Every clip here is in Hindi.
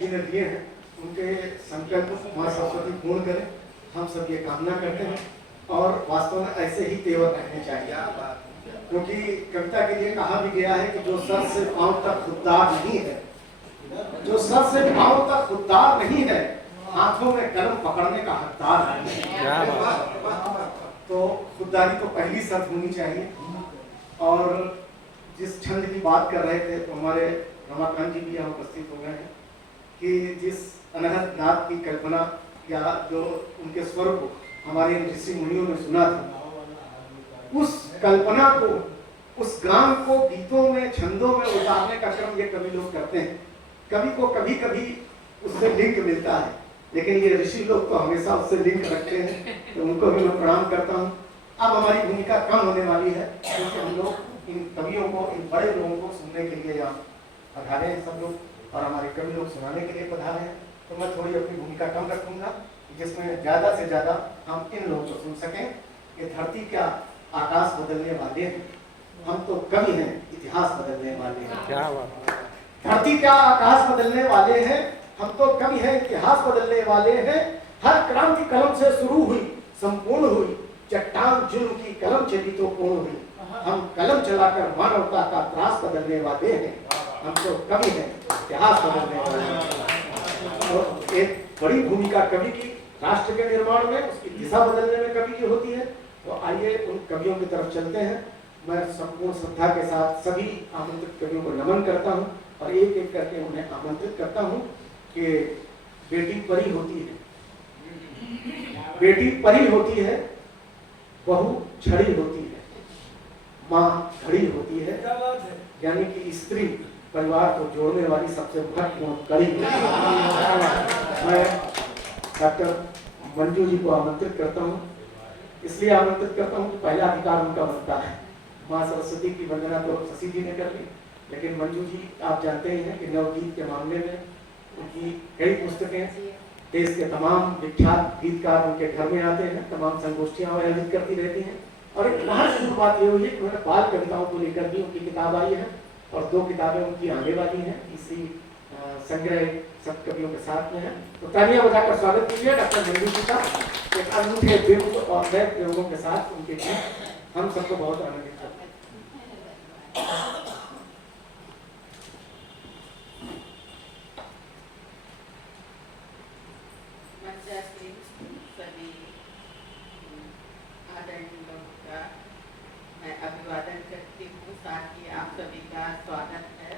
जिन्हें दिए हैं उनके संकल्प माँ सरस्वती पूर्ण करें, हम सब ये कामना करते हैं। और वास्तव में ऐसे ही तेवर रहने चाहिए, क्योंकि कविता के लिए कहा भी गया है कि जो सर से पांव तक खुददार नहीं है, जो सर से पांव तक खुददार नहीं है, हाथों में कलम पकड़ने का हकदार है। तो खुददारी तो पहली शर्त होनी चाहिए। और जिस छंद की बात कर रहे थे तो हमारे रमाकांत जी भी यहाँ उपस्थित हो गए हैं कि जिस अनहद नाद की कल्पना या जो उनके स्वर को हमारे ऋषि मुनियों ने सुना था, उस कल्पना को, उस गान को गीतों में, छंदों में उतारने का क्रम ये कवि लोग करते हैं। कवि को कभी कभी उससे लिंक मिलता है, लेकिन ये ऋषि लोग तो हमेशा उससे लिंक रखते हैं, तो उनको भी मैं प्रणाम करता हूँ। अब हमारी भूमिका कम होने वाली है, क्योंकि हम लोग इन कवियों को, इन बड़े लोगों को सुनने के लिए यहाँ पधारे हैं सब लोग, और हमारे कवि लोग सुनाने के लिए पधारे हैं। तो मैं थोड़ी अपनी भूमिका कम रखूंगा, जिसमें ज़्यादा से ज़्यादा हम इन लोगों को सुन सकें। ये धरती क्या आकाश बदलने वाले हैं, हम तो कवि हैं, इतिहास बदलने वाले हैं। क्या बात। धरती क्या आकाश बदलने वाले हैं, हम तो कवि हैं, इतिहास बदलने वाले हैं। हर क्रांति कलम से शुरू हुई, संपूर्ण हुई, चट्टान जुल्म की कलम चली तो पूर्ण हुई। हम कलम चलाकर मानवता का त्रास बदलने वाले हैं, हम तो कवि हैं, इतिहास बदलने वाले हैं। और एक बड़ी भूमिका कवि की राष्ट्र के निर्माण में, उसकी दिशा बदलने में कवि की होती है। तो आइए उन कवियों की तरफ चलते हैं। मैं संपूर्ण श्रद्धा के साथ सभी आमंत्रित कवियों को नमन करता हूँ और एक एक करके उन्हें आमंत्रित करता हूँ कि बेटी परी होती है, बेटी परी होती है, बहू छड़ी होती है, माँ घड़ी होती है, यानी कि स्त्री परिवार को जोड़ने वाली सबसे महत्वपूर्ण कड़ी होती है। मैं डॉक्टर मंजू जी को आमंत्रित करता हूँ, इसलिए आमंत्रित करता हूँ कि पहला अधिकार उनका बनता है। माँ सरस्वती की वंदना तो शशि जी ने कर ली, लेकिन मंजू जी आप जानते ही हैं कि नवगीत के मामले में उनकी कई पुस्तकें, देश के तमाम विख्यात गीतकार उनके घर में आते हैं, तमाम संगोष्ठियाँ आयोजित करती रहती हैं। और एक महत्वपूर्ण बात ये हुई है कि उन्होंने बाल कविताओं को लेकर भी उनकी किताब आई है, और 2 किताबें उनकी आने वाली हैं इसी संग्रह सब कवियों के साथ में है। तो तालियां बजाकर स्वागत कीजिए डॉक्टर मंजू जी का। एक अनूठे बिंब और नए प्रयोगों के साथ उनके गीत हम सबको बहुत आनंदित करते हैं। सभी आदरणीय लोगों का मैं अभिवादन करती हूँ, साथ ही आप सभी का स्वागत है।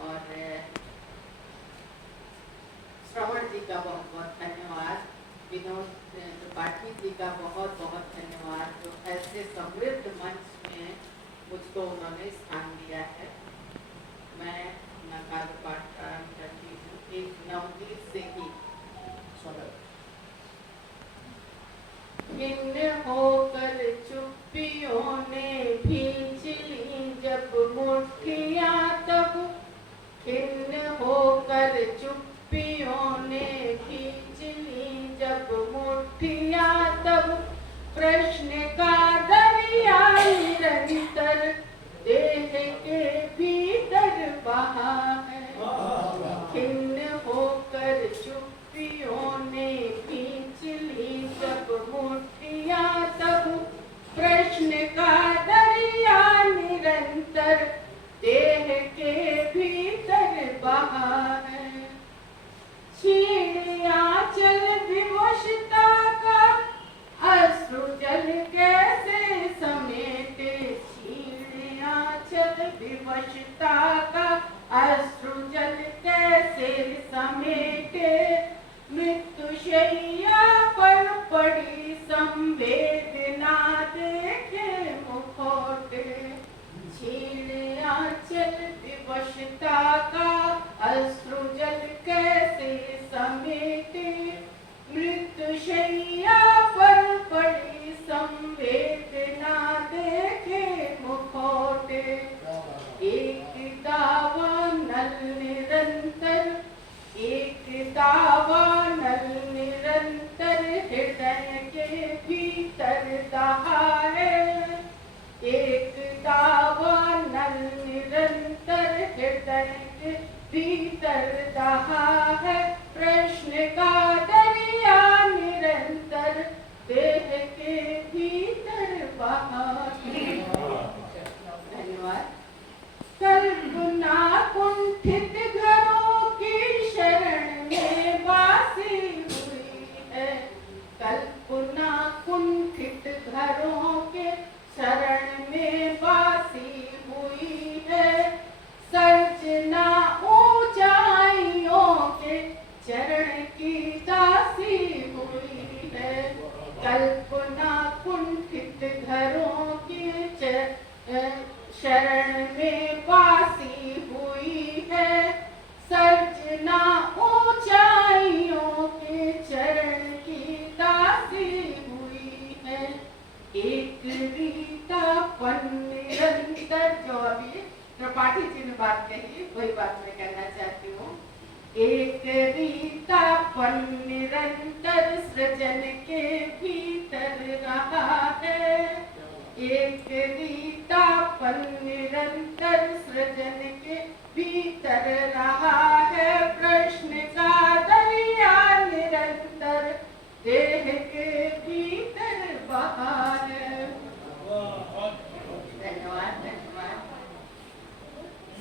और श्रवण जी का बहुत बहुत धन्यवाद, विनोद त्रिपाठी जी का बहुत बहुत धन्यवाद, जो ऐसे समृद्ध मंच में मुझको उन्होंने स्थान दिया है। मैं अपना काव्य पाठ प्रारंभ करती हूँ एक नवगीत से ही। खिन्न होकर चुप्पियों ने भींच ली जब मुट्ठियाँ तब, खिन्न होकर चुप्पियों ने भींच ली जब मुट्ठियाँ तब, प्रश्न का दरिया निरंतर देह के भीतर बहा है। खिन्न होकर चुप्पियों ने भींच ली जब मुट्ठियाँ तब, प्रश्न का दरिया निरंतर देह के भीतर बहा है। छीन आंचल विवशता का अश्रु जल कैसे समेटे, छीन आंचल विवशता का अश्रु जल कैसे समेटे, मृत्युशैया पर पड़ी संवेदना देखे मुखौटे, छीन आंचल विवशता का अश्रु जल कैसे समेटे, मृत्युशैया पर पड़ी संवेदना देखे मुखौटे। एक दावा नल निरंतर, एक दावा नल निरंतर हृदय के भीतर दहा है। एक दावा नल निरंतर हृदय के भीतर रहा है प्रश्न का दरिया निरंतर देह के भीतर बहा है। धन्यवाद। कल्पना कुंठित घरों की शरण में वासी हुई है। कल्पना कुंठित घरों के शरण में वासी हुई है। सर्जना ऊंचाइयों के चरण की दासी हुई है। कल्पना कुंठित घरों के शरण में वासी हुई है। सर्जना ऊंचाइयों के चरण की दासी हुई है। एक रीतापन निरंतर, जो अभी त्रिपाठी जी ने बात कही वही बात मैं कहना चाहती हूँ। एक रीतापन निरंतर सृजन के भीतर रहा है। एक रीतापन निरंतर सृजन के भीतर रहा है। प्रश्न का दरिया निरंतर देह के भीतर बहा है। धन्यवाद। धन्यवाद।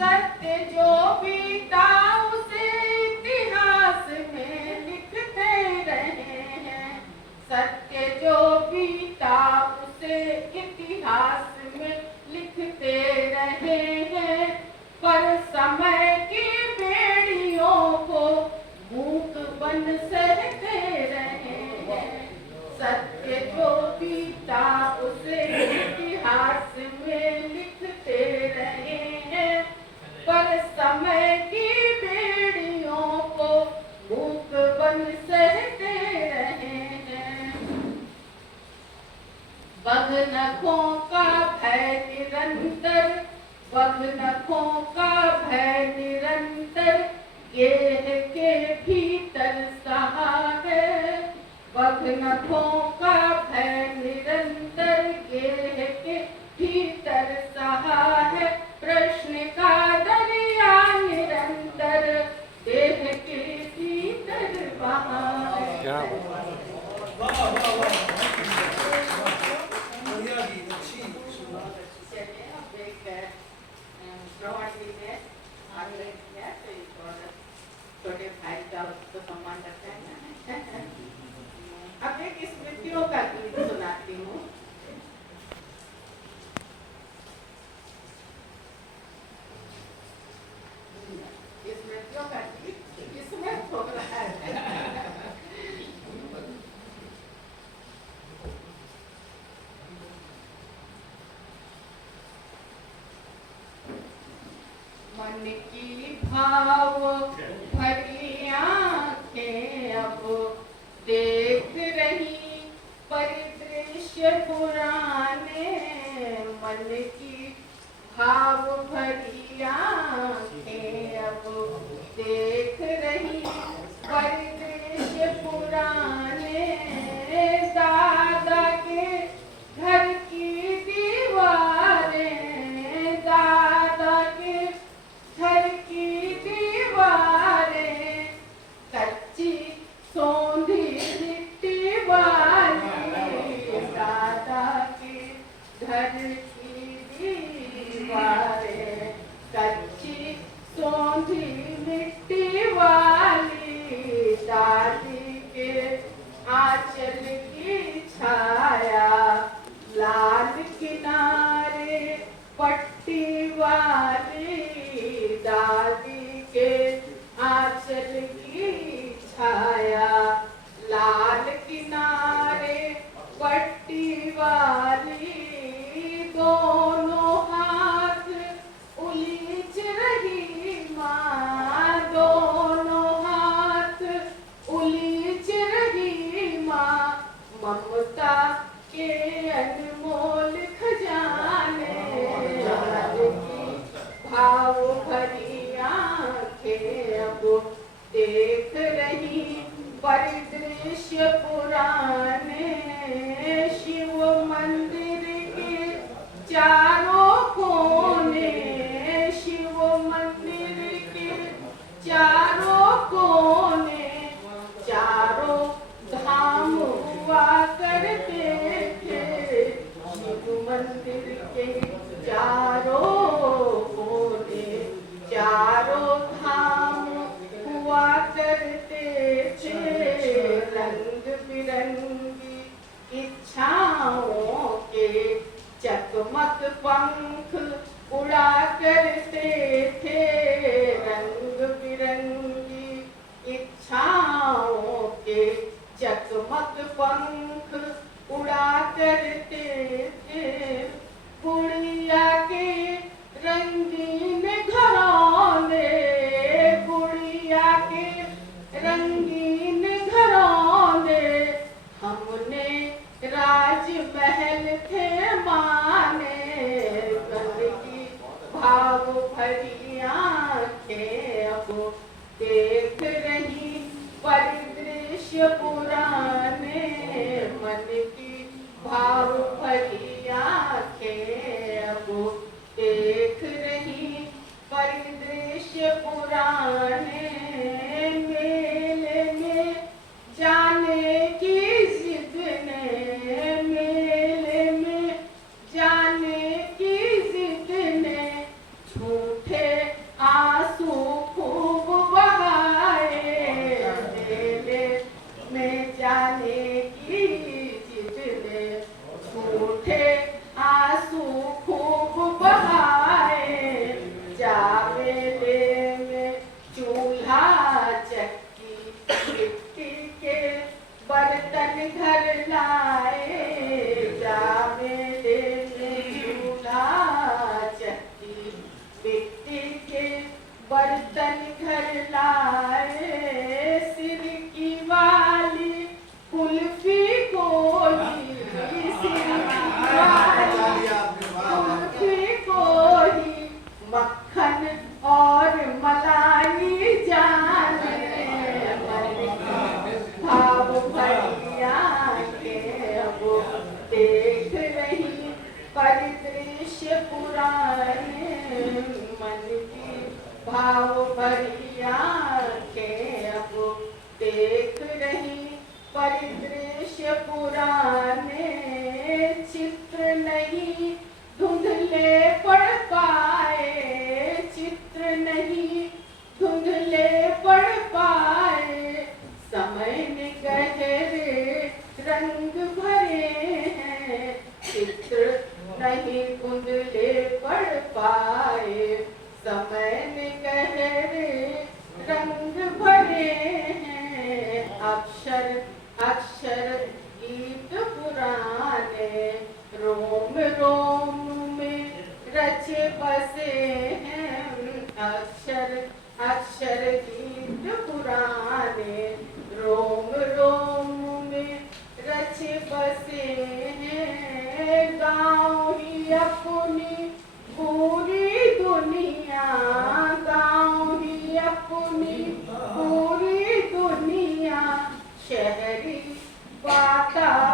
सत्य जो बीता उसे इतिहास में लिखते रहे हैं। सत्य जो बीता उसे इतिहास में लिखते रहे हैं। पर समय की बेड़ियों को मूक बन सहते रहे हैं। सत्य जो बीता उसे इतिहास में लिखते रहे हैं। पर समय की बेड़ियों को मूक बन सहते रहे हैं। बगनखों का भय निरंतर, बगनखों का भय निरंतर गेह के भीतर सहा है। बगनखों का भय निरंतर गेह के भीतर सहा है। प्रश्न का दरिया निरंतर देह के भीतर बहा है। चलिए अब एक श्रवण जी ने आग्रह किया तो एक और छोटे भाई का उसको सम्मान करते हैं। अब एक स्मृतियों का गीत सुनाती हूँ। स्मृतियों का गीत इसमें हो रहा है। मन की भाव भरी आंखें अब देख रही परिदृश्य पुराने। मन की भाव भरी आंखें अब देख रही परिदृश्य पुराने। दादा के घर की दीवारें, दादा के घर की दीवारें कच्ची सौंधी मिट्टी वाली। दादा के घर की दीवारें कच्ची सौंधी मिट्टी वाली। दादी के आंचल की छाया लाल किनारे पट्टी वाली। दादी के आंचल की छाया लाल किनारे पट्टी वाली। दोनों हाथ उलीच रही माँ, दोनों हाथ उलीच रही माँ। ममता के अनमोल खजाने। भाव भरी आंखें अब देख रही परिदृश्य पुराने। शिव मंदिर के चारों कोने, शिव मंदिर के चारों करते थे रंग बिरंगी इच्छाओं के चकमक पंख उड़ा करते थे रंग बिरंगी इच्छाओं के चकमक पंख उड़ा करते थे गुड़िया के रंगीन घरौंदे गुड़िया के रंगीन घरौंदे हमने राजमहल थे माने गंदगी भाव भरी आंखें अब देख रही परिदृश्य पुराने मन की भाव भरी आंखें अब देख रही परिदृश्य पुराने मेले में जाने की जिद ने मेले में जाने की जिद ने झूठे आंसू खूब बहाए मेले में जाने की जिद ने झूठे आंसू खूब बहाए जा मेले में चूल्हा चक्की मिट्टी के बर्तन घर लाए जा मेले में चूल्हा चक्की मिट्टी के बर्तन घर लाए सिर की वाली कुल्फी कोई सिर की वाली कुल्फी कोई मक्खन और मलाई जाने मन की भाव भरी आंखें अब देख रही परिदृश्य पुराने मन की भाव भरी आंखें अब देख रही परिदृश्य पुराने चित्र नहीं धुंधले पड़ पाए चित्र नहीं धुंधले पड़ पाए समय ने गहरे रंग भरे हैं चित्र नहीं धुंधले पड़ पाए समय ने गहरे रंग भरे हैं अक्षर अक्षर गीत पुराने रोम रोम में रचे बसे हैं अक्षर अक्षर गीत पुराने रोम रोम में रचे बसे हैं गाँव ही अपनी पूरी दुनिया गाँव ही अपनी पूरी दुनिया शहरी वातावरण